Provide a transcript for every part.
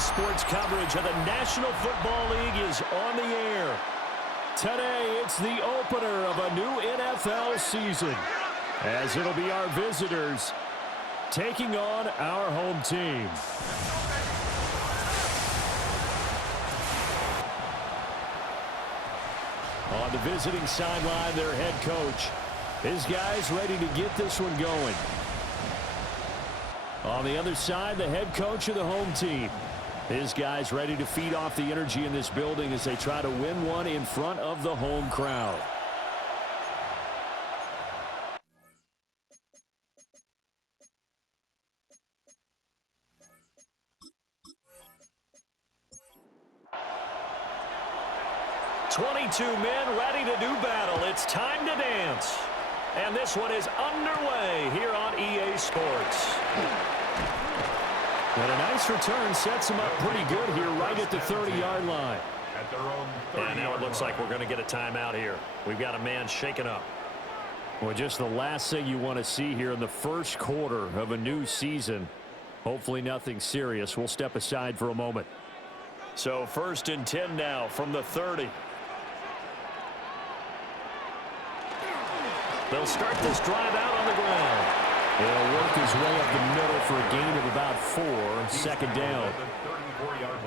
Sports coverage of the National Football League is on the air. Today, it's the opener of a new NFL season, as it'll be our visitors taking on our home team. On the visiting sideline, their head coach. His guys ready to get this one going. On the other side, the head coach of the home team. His guys ready to feed off the energy in this building as they try to win one in front of the home crowd. "22 men ready to do battle. It's time to dance." And this one is underway here on EA Sports. And a nice return sets them up pretty good here right at the 30-yard line. And now it looks like we're going to get a timeout here. We've got a man shaken up. Well, just the last thing you want to see here in the first quarter of a new season. Hopefully nothing serious. We'll step aside for a moment. So 1st and 10 now from the 30. They'll start this drive out on the ground. He'll work his way up the middle for a gain of about 4. Second down.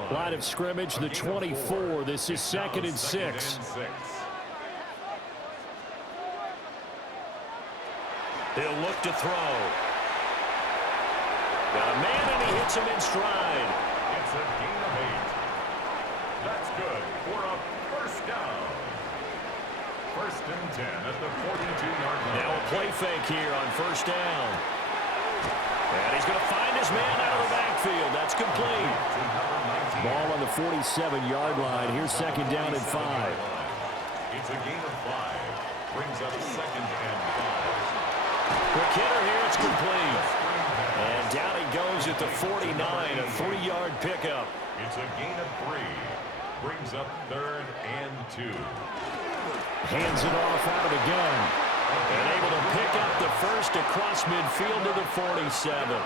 Line of scrimmage, the 24. This is 2nd and 6. He'll look to throw. Got a man, and he hits him in stride. It's a gain of 8. That's good for a first down. 1st and 10 at the 42-yard line. Now a play fake here on 1st down. And he's going to find his man out of the backfield. That's complete. Ball on the 47-yard line. Here's 2nd down and 5. It's a gain of 5. Brings up 2nd and 5. Quick hitter here. It's complete. And down he goes at the 49. A 3-yard pickup. It's a gain of 3. Brings up 3rd and 2. Hands it off out of the gun. And able to pick up the first across midfield to the 47.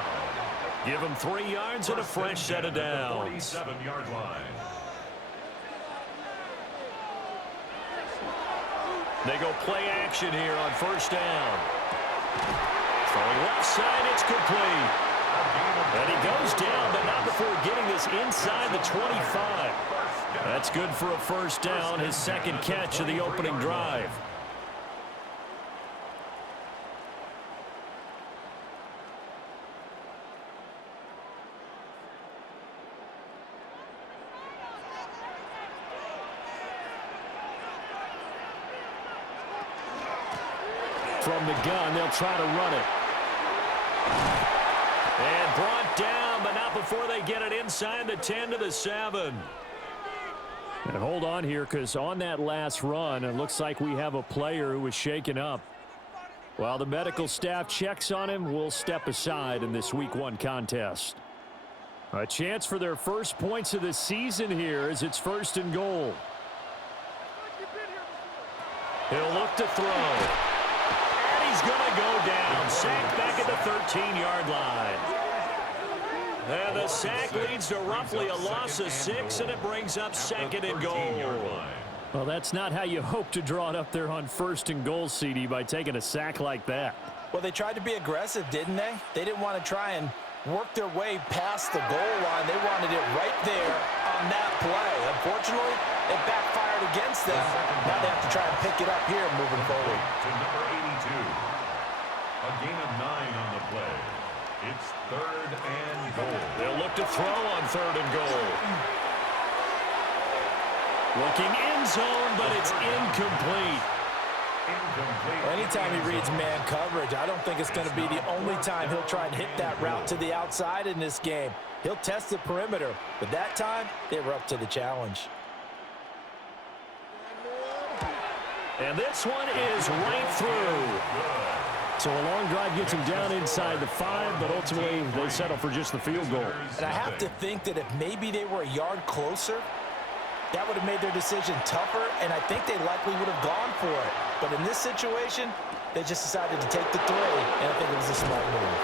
Give him 3 yards and a fresh set of downs. 47-yard line. They go play action here on 1st down. Throwing left side, it's complete. And he goes down, but not before getting this inside the 25. That's good for a 1st down, his 2nd catch of the opening drive. From the gun, they'll try to run it. And brought down, but not before they get it inside the 10 to the 7. And hold on here, because on that last run, it looks like we have a player who was shaken up. While the medical staff checks on him, we'll step aside in this Week 1 contest. A chance for their first points of the season here as it's 1st and goal. He'll look to throw. And he's going to go down. Sacked back at the 13-yard line. And the sack leads to roughly a loss of 6, and it brings up 2nd and goal. Well, that's not how you hope to draw it up there on 1st and goal, CD, by taking a sack like that. Well, they tried to be aggressive, didn't they? They didn't want to try and work their way past the goal line. They wanted it right there on that play. Unfortunately, it backfired against them. Now they have to try and pick it up here moving forward. To number 82. A gain of 9 on the play. It's 3rd and goal. They'll look to throw on 3rd and goal. Looking end zone, but it's incomplete. Anytime he reads man coverage, I don't think it's going to be the only time he'll try and hit that route to the outside in this game. He'll test the perimeter, but that time, they were up to the challenge. And this one is right through. So a long drive gets him down inside the 5, but ultimately they settle for just the field goal. And I have to think that if maybe they were a yard closer, that would have made their decision tougher, and I think they likely would have gone for it. But in this situation, they just decided to take the 3, and I think it was a smart move.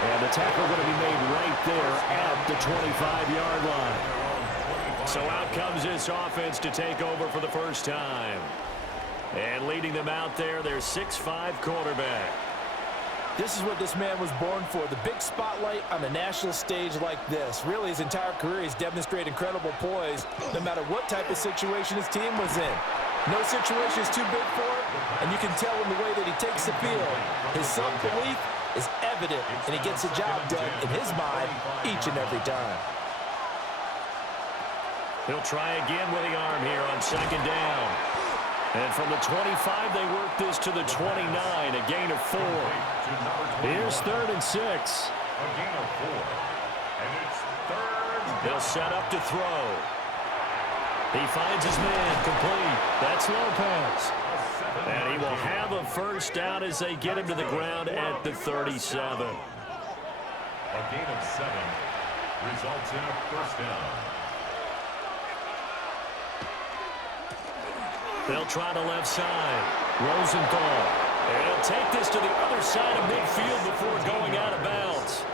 And the tackle going to be made right there at the 25-yard line. So out comes this offense to take over for the first time. And leading them out there, their 6'5" quarterback. This is what this man was born for, the big spotlight on the national stage like this. Really, his entire career, he's demonstrated incredible poise no matter what type of situation his team was in. No situation is too big for him, and you can tell in the way that he takes the field. His self-belief is evident, and he gets the job done in his mind each and every time. He'll try again with the arm here on second down. And from the 25, they work this to the 29, a gain of 4. Here's 3rd and 6. A gain of 4. And it's 3rd. He'll set up to throw. He finds his man complete. That's Lopez. And he will have a first down as they get him to the ground at the 37. A gain of 7 results in a first down. They'll try the left side. Rosenthal. And he'll take this to the other side of midfield before going out of bounds.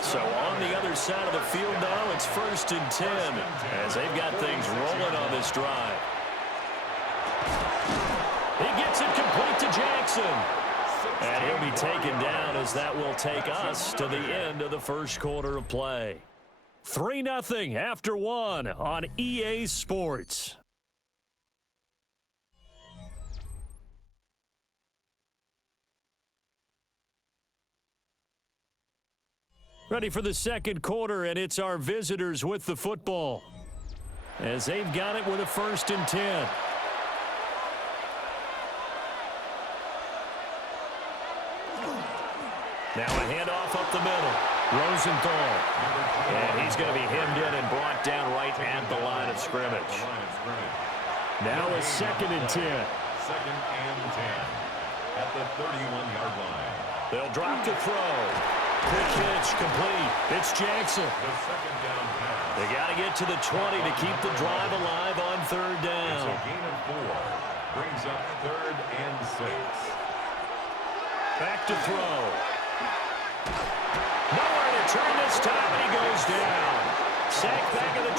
So on the other side of the field now, it's 1st and 10 as they've got things rolling on this drive. He gets it complete to Jackson. And he'll be taken down as that will take us to the end of the first quarter of play. 3-0 after 1 on EA Sports. Ready for the second quarter, and it's our visitors with the football as they've got it with a 1st and 10. Now a handoff up the middle. Rosenthal. And he's going to be hemmed in and brought down right at the line of scrimmage. Now a 2nd and 10. 2nd and 10 at the 31-yard line. They'll drop to throw. Quick hitch, complete. It's Jackson. The 2nd down pass. They got to get to the 20 to keep the drive alive on 3rd It's down. a gain of 4. Brings up 3rd and 6. Back to throw. Nowhere to turn this time, and he goes down. Sacked back at the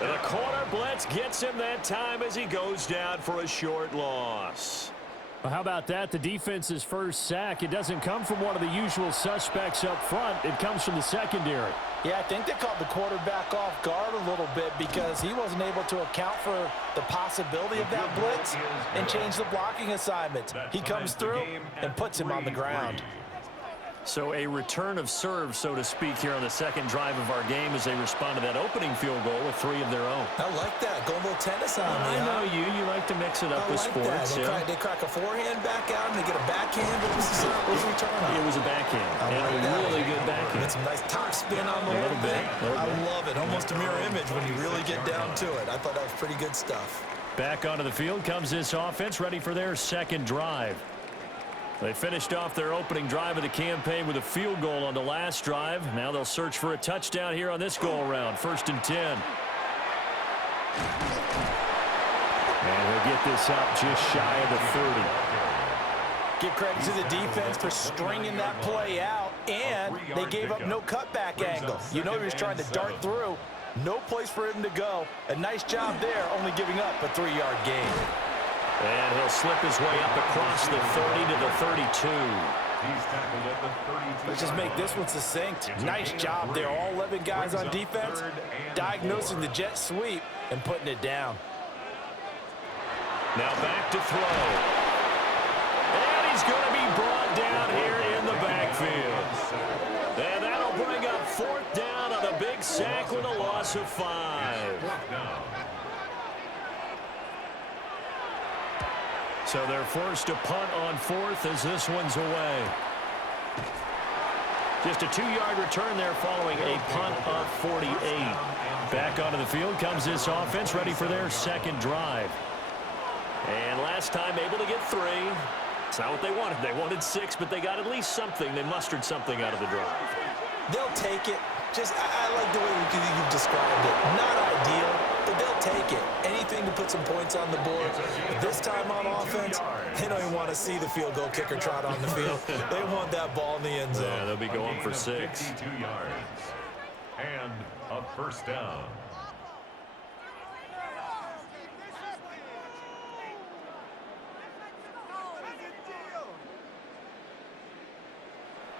29. The corner blitz gets him that time as he goes down for a short loss. Well, how about that? The defense's first sack. It doesn't come from one of the usual suspects up front. It comes from the secondary. Yeah, I think they caught the quarterback off guard a little bit because he wasn't able to account for the possibility of that blitz and change the blocking assignment. He comes through and puts him on the ground. So a return of serve, so to speak, here on the second drive of our game as they respond to that opening field goal with 3 of their own. I like that. Go a little tennis on me. I know you. You like to mix it up with sports. They crack a forehand back out and they get a backhand. What was the return on? It was a backhand. And a really good backhand. Get some nice top spin on the little bit. I love it. Almost a mirror image when you really get down to it. I thought that was pretty good stuff. Back onto the field comes this offense, ready for their second drive. They finished off their opening drive of the campaign with a field goal on the last drive. Now they'll search for a touchdown here on this go-around. 1st and 10. And he'll get this up just shy of the 30. Give credit to the defense for stringing that play out, and they gave up no cutback angle. You know he was trying to dart through. No place for him to go. A nice job there, only giving up a 3-yard gain. And he'll slip his way up across the 30 to the 32. He's tackled at the 32. Let's just make this one succinct. Nice job there. All 11 guys on defense diagnosing the jet sweep and putting it down. Now back to throw. And he's going to be brought down here in the backfield. And that'll bring up 4th down on a big sack with a loss of 5. So they're forced to punt on 4th as this one's away. Just a 2-yard return there following a punt of 48. Back onto the field comes this offense, ready for their second drive. And last time able to get 3. It's not what they wanted. They wanted 6, but they got at least something. They mustered something out of the drive. They'll take it. I like the way you've described it. Not ideal, but they'll they'll take it. Anything to put some points on the board. But this time on offense, they don't even want to see the field goal kicker trot on the field. They want that ball in the end zone. Yeah, they'll be going for 6. 52 yards. And a first down.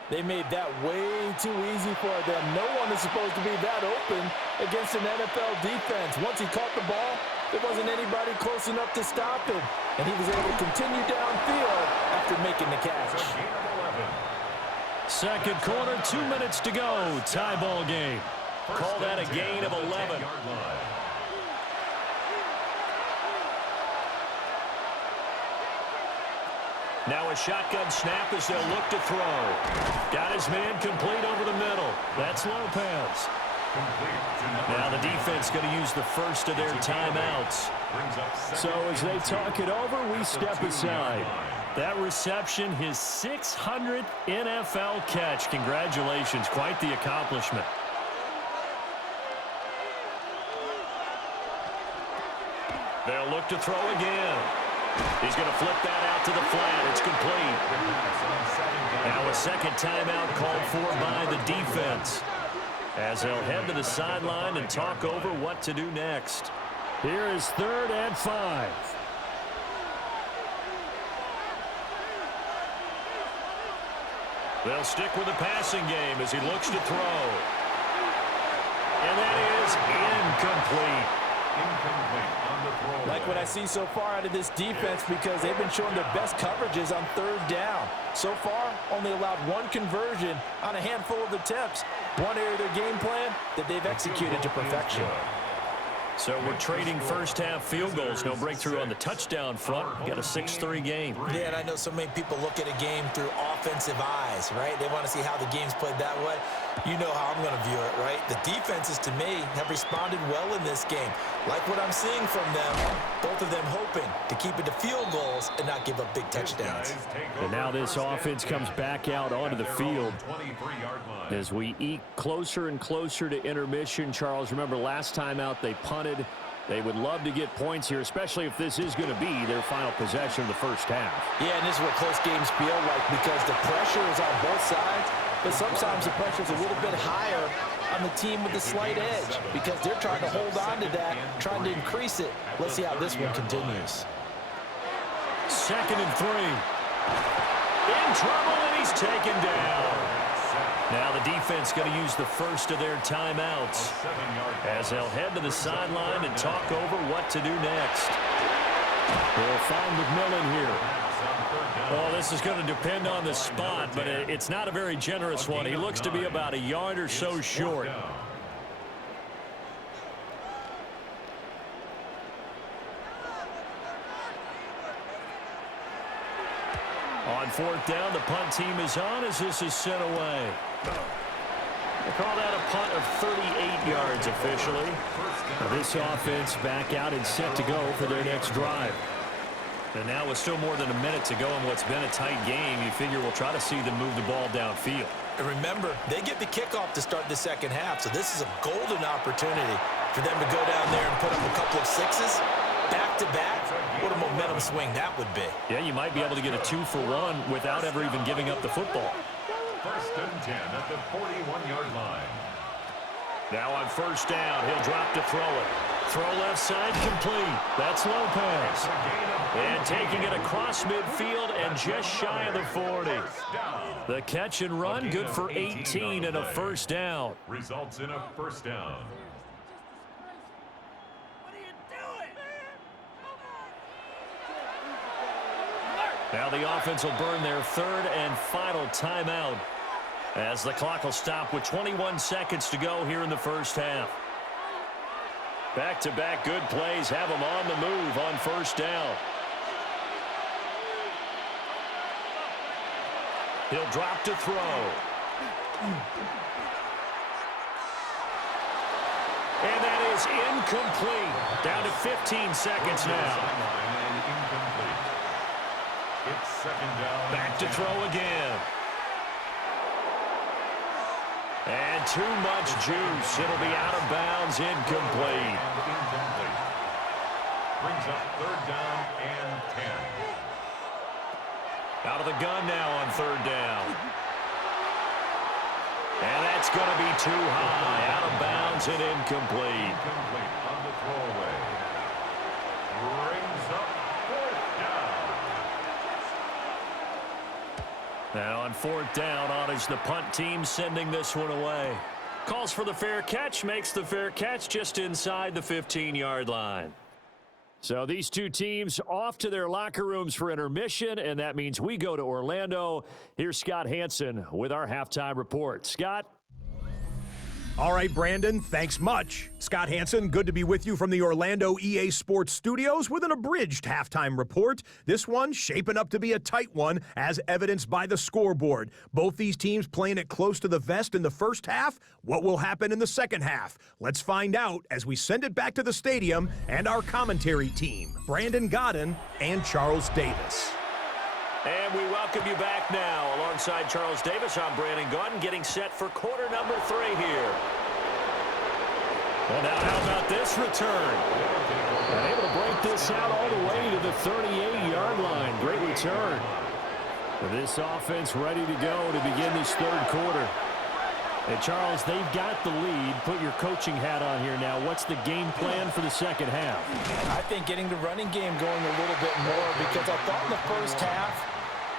They made that way too easy for them. No one is supposed to be that open against an NFL defense. Once he caught the ball, there wasn't anybody close enough to stop him. And he was able to continue downfield after making the catch. Second quarter, 2 minutes to go. Tie ball game. Call that a gain of 11. Now a shotgun snap as they'll look to throw. Got his man complete over the middle. That's Lopez. Now the defense going to use the first of their timeouts. So as they talk it over, we step aside. That reception, his 600th NFL catch. Congratulations. Quite the accomplishment. They'll look to throw again. He's going to flip that out to the flat. It's complete. Now a second timeout called for by the defense, as they'll head to the sideline and talk over what to do next. Here is 3rd and 5. They'll stick with the passing game as he looks to throw. And that is incomplete. Like what I see so far out of this defense, because they've been showing their best coverages on 3rd down. So far, only allowed 1 conversion on a handful of attempts. One area of their game plan that they've executed to perfection. So we're trading first-half field goals. No breakthrough on the touchdown front. Got a 6-3 game. Yeah, and I know so many people look at a game through offensive eyes, right? They want to see how the game's played that way. You know how I'm going to view it, right? The defenses, to me, have responded well in this game. Like what I'm seeing from them, both of them hoping to keep it to field goals and not give up big touchdowns. And now this offense comes back out onto the field as we eke closer and closer to intermission. Charles, remember last time out they punted. They would love to get points here, especially if this is going to be their final possession of the first half. Yeah, and this is what close games feel like, because the pressure is on both sides, but sometimes the pressure is a little bit higher on the team with the slight edge, because they're trying to hold on to that, trying to increase it. Let's see how this one continues. 2nd and 3. In trouble, and he's taken down. Now the defense going to use the first of their timeouts as they'll head to the sideline and talk over what to do next. They'll find McMillan here. Well, this is going to depend on the spot, but it's not a very generous one. He looks to be about a yard or so short. On 4th down, the punt team is on as this is sent away. They call that a punt of 38 yards officially. Now this offense back out and set to go for their next drive. And now with still more than a minute to go in what's been a tight game, you figure we'll try to see them move the ball downfield. And remember, they get the kickoff to start the second half, so this is a golden opportunity for them to go down there and put up a couple of 6s back-to-back. What a momentum swing that would be. Yeah, you might be able to get a 2-for-1 without ever even giving up the football. 1st and 10 at the 41-yard line. Now on 1st down, he'll drop to throw it. Throw left side complete. That's Lopez. And taking it across midfield and just shy of the 40. The catch and run, good for 18 and a 1st down. Results in a 1st down. Now the offense will burn their 3rd and final timeout as the clock will stop with 21 seconds to go here in the first half. Back-to-back good plays have them on the move on 1st down. He'll drop to throw. And that is incomplete. Down to 15 seconds now. It's 2nd down. Back to throw again. And too much juice. It'll be out of bounds, incomplete. Brings up third down and 10. Out of the gun now on third down. And that's going to be too high. Out of bounds and incomplete. Incomplete on the throwaway. Brings up fourth down. Now on fourth down, on is the punt team sending this one away. Calls for the fair catch, makes the fair catch just inside the 15-yard line. So these two teams off to their locker rooms for intermission, and that means we go to Orlando. Here's Scott Hansen with our halftime report. Scott? All right, Brandon, thanks much. Scott Hansen, good to be with you from the Orlando EA Sports Studios with an abridged halftime report. This one shaping up to be a tight one, as evidenced by the scoreboard. Both these teams playing it close to the vest in the first half. What will happen in the second half? Let's find out as we send it back to the stadium and our commentary team, Brandon Godden and Charles Davis. And we welcome you back now. Alongside Charles Davis, I'm Brandon Gaudin, getting set for quarter number 3 here. Well, now how about this return? And able to break this out all the way to the 38-yard line. Great return. This offense ready to go to begin this third quarter. And Charles, they've got the lead. Put your coaching hat on here now. What's the game plan for the second half? I think getting the running game going a little bit more, because I thought in the first half,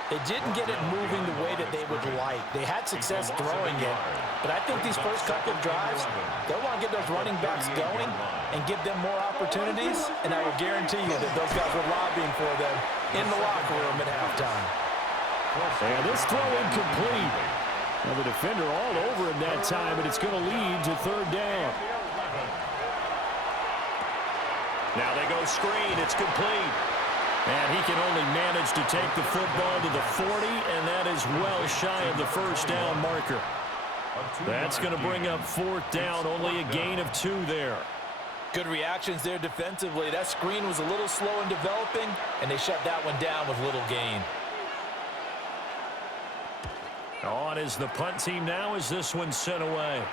they didn't get it moving the way that they would like. They had success throwing it, but I think these first couple of drives, they'll want to get those running backs going and give them more opportunities, and I will guarantee you that those guys were lobbying for them in the locker room at halftime. And this throw incomplete. Well, the defender all over him that time, and it's going to lead to third down. Now they go screen. It's complete. And he can only manage to take the football to the 40, and that is well shy of the first down marker. That's going to bring up fourth down, only a gain of 2 there. Good reactions there defensively. That screen was a little slow in developing, and they shut that one down with little gain. On is the punt team now as this one sent away.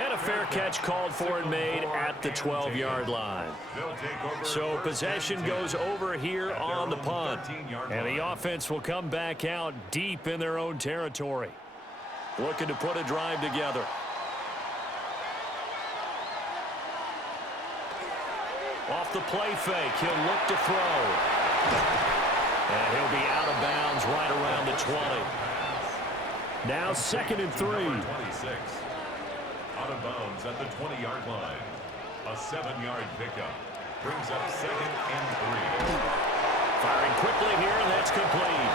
And a fair catch called for and made at the 12-yard line. So possession goes over here on the punt. And the offense will come back out deep in their own territory. Looking to put a drive together. Off the play fake, he'll look to throw. And he'll be out of bounds right around the 20. Now 2nd and 3. 26. Out of bounds at the 20-yard line. A 7-yard pickup. Brings up 2nd and 3. Firing quickly here, and that's complete.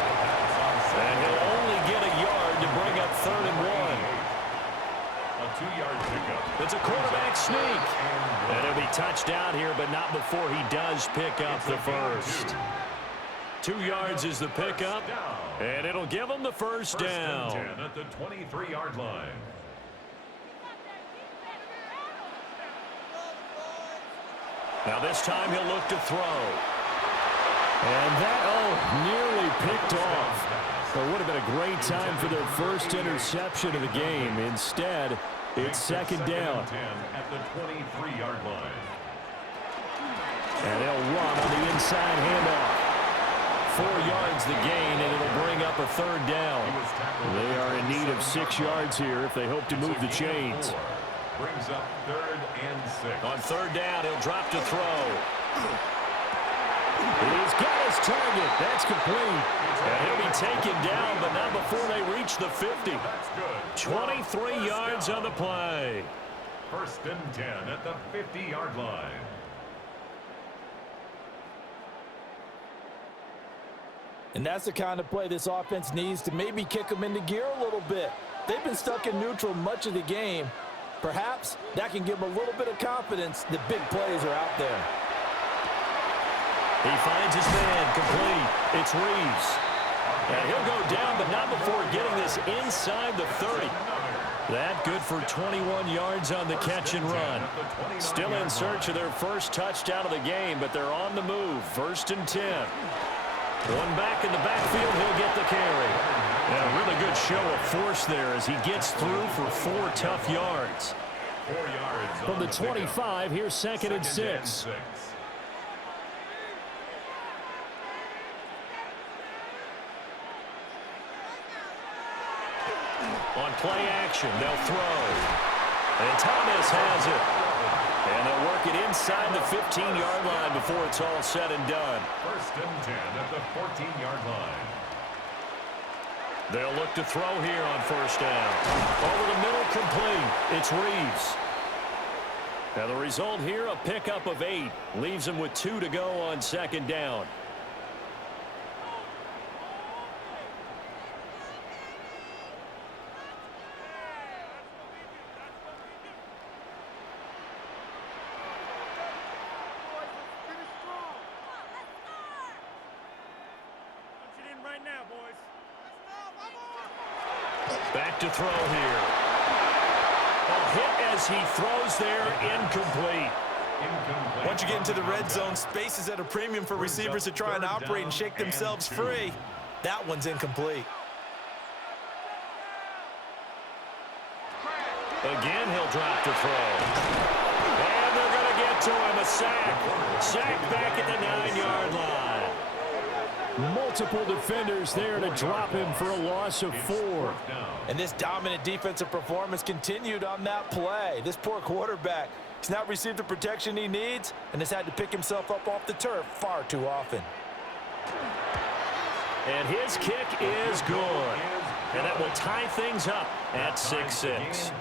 And he'll only get a yard to bring up 3rd and 1. A 2-yard pickup. It's a quarterback sneak. And he'll be touched out here, but not before he does pick up the first. 2 yards is the pickup, and it'll give him the first down. 10 at the 23-yard line. Now this time he'll look to throw. And that, nearly picked off. It would have been a great time for their first interception of the game. Instead, it's 2nd down. 10 at the 23-yard line. And they'll run on the inside handoff. 4 yards the gain, and it'll bring up a 3rd down. They are in need of 6 yards here if they hope to move the chains. Brings up 3rd and 6. On 3rd down, he'll drop to throw. He's got his target. That's complete. And he'll be taken down, but not before they reach the 50. 23 yards on the play. 1st and 10 at the 50-yard line. And that's the kind of play this offense needs to maybe kick them into gear a little bit. They've been stuck in neutral much of the game. Perhaps that can give them a little bit of confidence that big plays are out there. He finds his man complete. It's Reeves. And he'll go down, but not before getting this inside the 30. That good for 21 yards on the catch and run. Still in search of their first touchdown of the game, but they're on the move. 1st and 10. One back in the backfield, he'll get the carry. And a really good show of force there as he gets through for 4 tough yards. 4 yards From the 25, here's 2nd and 6. On play action, they'll throw. And Thomas has it. And they'll work it inside the 15-yard line before it's all said and done. First and 10 at the 14-yard line. They'll look to throw here on first down. Over the middle, complete. It's Reeves. Now the result here, a pickup of 8. Leaves them with 2 to go on second down. Back to throw here. A hit as he throws there, incomplete. Once you get into the red zone, space is at a premium for receivers to try and operate and shake themselves free. That one's incomplete. Again, he'll drop to throw. And they're going to get to him. A sack. Sack back at the 9-yard line. Multiple defenders there to drop him for a loss of 4. And this dominant defensive performance continued on that play. This poor quarterback, he's not received the protection he needs and has had to pick himself up off the turf far too often. And his kick is good. And that will tie things up at 6-6.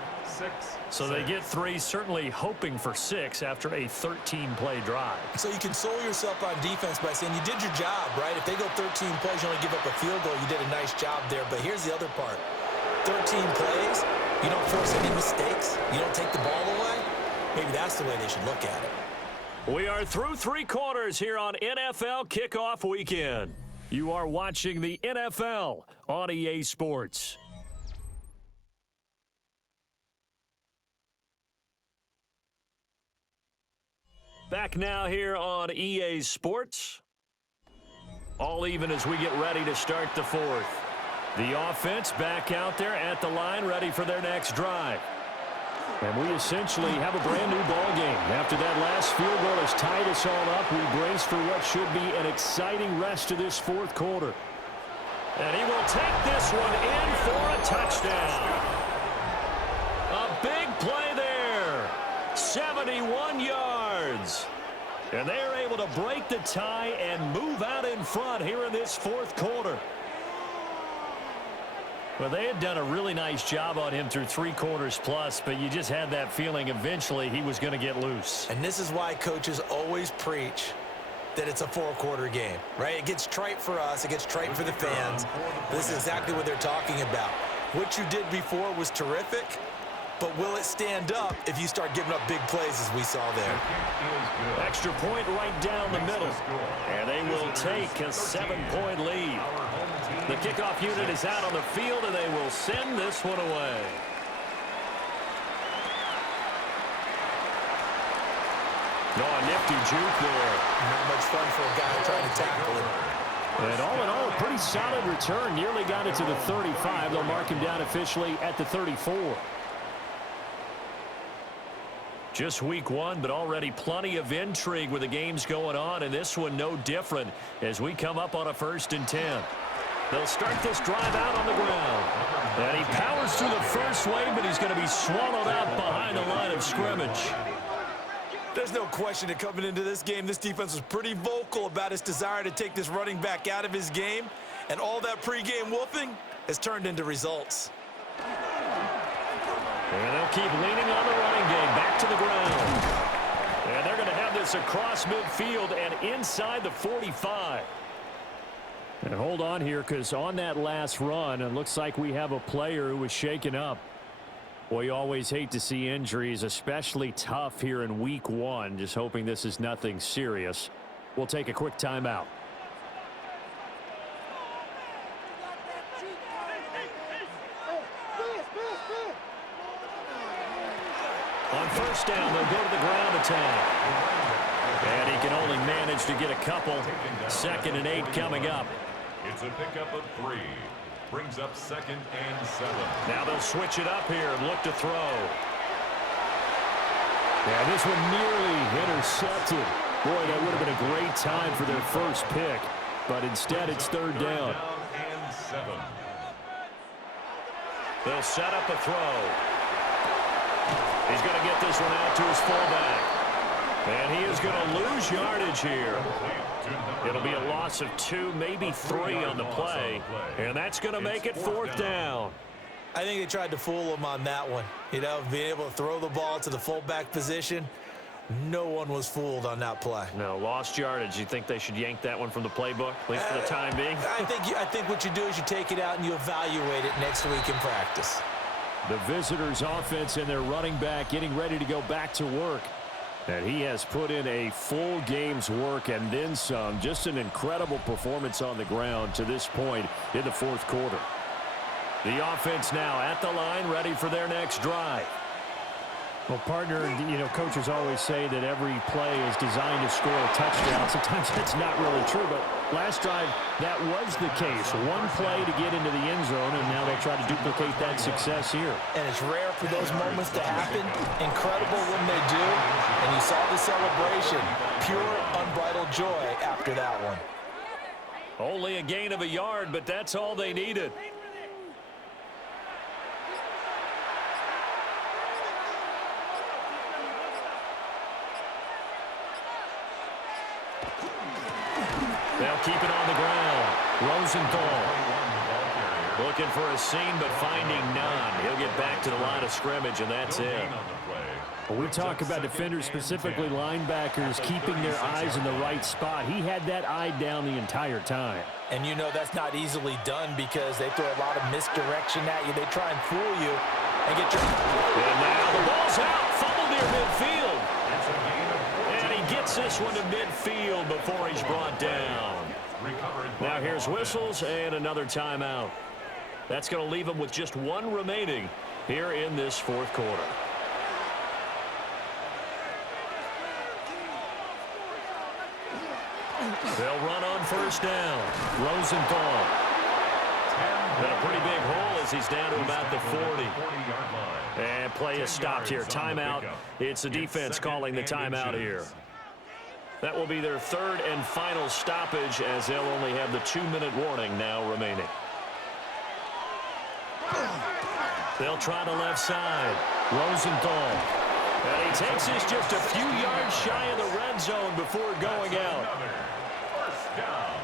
So they get 3, certainly hoping for 6 after a 13-play drive. So you console yourself on defense by saying you did your job, right? If they go 13 plays, you only give up a field goal, you did a nice job there. But here's the other part. 13 plays, you don't force any mistakes, you don't take the ball away. Maybe that's the way they should look at it. We are through 3 quarters here on NFL Kickoff Weekend. You are watching the NFL on EA Sports. Back now here on EA Sports. All even as we get ready to start the 4th. The offense back out there at the line, ready for their next drive. And we essentially have a brand new ball game. After that last field goal has tied us all up, we brace for what should be an exciting rest of this 4th quarter. And he will take this one in for a touchdown. A big play there. 71 yards. And they are able to break the tie and move out in front here in this 4th quarter. Well, they had done a really nice job on him through 3 quarters plus, but you just had that feeling eventually he was going to get loose. And this is why coaches always preach that it's a 4-quarter game, right? It gets trite for us. It gets trite for the fans. This is exactly what they're talking about. What you did before was terrific. But will it stand up if you start giving up big plays as we saw there? Extra point right down the middle. And they will take a 7-point lead. The kickoff unit is out on the field, and they will send this one away. Oh, a nifty juke there. Not much fun for a guy trying to tackle it. And all in all, a pretty solid return. Nearly got it to the 35. They'll mark him down officially at the 34. Just week 1, but already plenty of intrigue with the games going on, and this one no different as we come up on a 1st and 10. They'll start this drive out on the ground. And he powers through the first wave, but he's going to be swallowed up behind the line of scrimmage. There's no question that coming into this game, this defense was pretty vocal about its desire to take this running back out of his game, and all that pregame wolfing has turned into results. And they'll keep leaning on the running game. Back to the ground. And they're going to have this across midfield and inside the 45. And hold on here, because on that last run, it looks like we have a player who was shaken up. Boy, you always hate to see injuries, especially tough here in week 1. Just hoping this is nothing serious. We'll take a quick timeout. On first down, they'll go to the ground attack. And he can only manage to get a couple. 2nd and 8 coming up. It's a pickup of 3. Brings up 2nd and 7. Now they'll switch it up here and look to throw. Yeah, this one nearly intercepted. Boy, that would have been a great time for their first pick. But instead, it's 3rd down. And 7. They'll set up a throw. He's going to get this one out to his fullback. And he is going to lose yardage here. It'll be a loss of 2, maybe 3 on the play. And that's going to make it 4th down. I think they tried to fool him on that one. You know, being able to throw the ball to the fullback position. No one was fooled on that play. No, lost yardage. You think they should yank that one from the playbook, at least for the time being? I think what you do is you take it out and you evaluate it next week in practice. The visitors' offense and their running back getting ready to go back to work. And he has put in a full game's work and then some. Just an incredible performance on the ground to this point in the 4th quarter. The offense now at the line, ready for their next drive. Well, partner, you know, coaches always say that every play is designed to score a touchdown. Sometimes that's not really true, but last drive, that was the case. One play to get into the end zone, and now they'll try to duplicate that success here. And it's rare for those moments to happen. Incredible when they do. And you saw the celebration. Pure, unbridled joy after that one. Only a gain of a yard, but that's all they needed. They'll keep it on the ground. Rosenthal looking for a seam, but finding none. He'll get back to the line of scrimmage, and that's it. When we talk about defenders, specifically linebackers, keeping their eyes in the right spot, he had that eye down the entire time. And you know that's not easily done because they throw a lot of misdirection at you. They try and fool you and get your... And now the ball's out. Fumble near midfield. And he gets this one to midfield before he's brought down. Now here's whistles and another timeout. That's going to leave him with just 1 remaining here in this 4th quarter. They'll run on 1st down. Rosenthal. Got a pretty big hole as he's down to about the 40. And play is stopped here. Timeout. It's the defense calling the timeout here. That will be their 3rd and final stoppage as they'll only have the 2-minute warning now remaining. They'll try the left side. Rosenthal. And he takes this just a few yards shy of the red zone before going out. 1st down.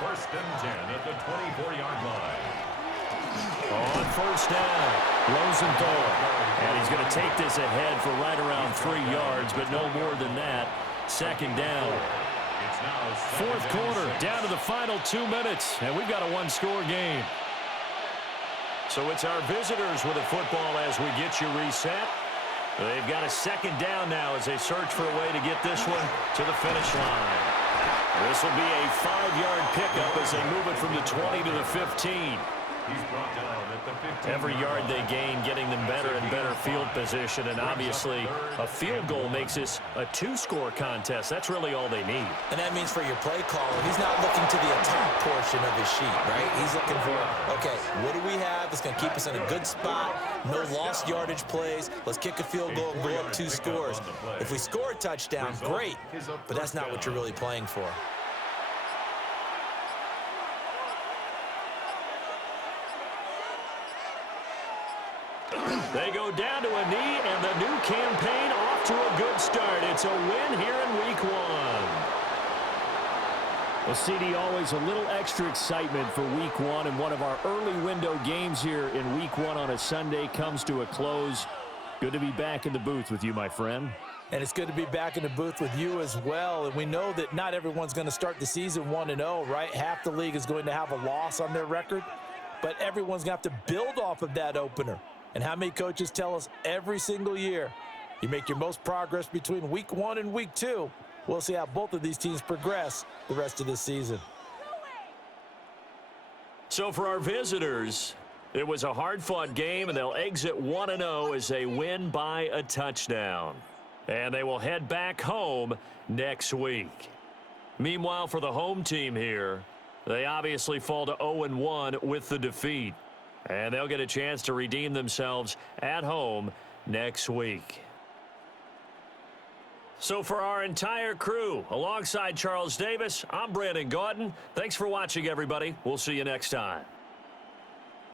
1st and 10 at the 24-yard line. On 1st down, Rosenthal. And he's going to take this ahead for right around 3 yards, but no more than that. 2nd down. 4th quarter, down to the final 2 minutes, and we've got a 1-score game. So it's our visitors with the football as we get you reset. They've got a 2nd down now as they search for a way to get this one to the finish line. This will be a 5-yard pickup as they move it from the 20 to the 15. He's brought down at the 15. Every yard they gain getting them better and better field position, and obviously a field goal makes this a 2-score contest. That's really all they need. And that means for your play caller, he's not looking to the attack portion of his sheet, right? He's looking for, okay, what do we have that's going to keep us in a good spot? No lost yardage plays. Let's kick a field goal and go up 2 scores. If we score a touchdown, great, but that's not what you're really playing for. They go down to a knee, and the new campaign off to a good start. It's a win here in Week 1. Well, CD, always a little extra excitement for Week 1, and one of our early window games here in Week 1 on a Sunday comes to a close. Good to be back in the booth with you, my friend. And it's good to be back in the booth with you as well. And we know that not everyone's going to start the season 1-0, right? Half the league is going to have a loss on their record, but everyone's going to have to build off of that opener. And how many coaches tell us every single year, you make your most progress between Week 1 and Week 2. We'll see how both of these teams progress the rest of this season. So for our visitors, it was a hard-fought game, and they'll exit 1-0 as they win by a touchdown. And they will head back home next week. Meanwhile, for the home team here, they obviously fall to 0-1 with the defeat. And they'll get a chance to redeem themselves at home next week. So for our entire crew, alongside Charles Davis, I'm Brandon Gaudin. Thanks for watching, everybody. We'll see you next time.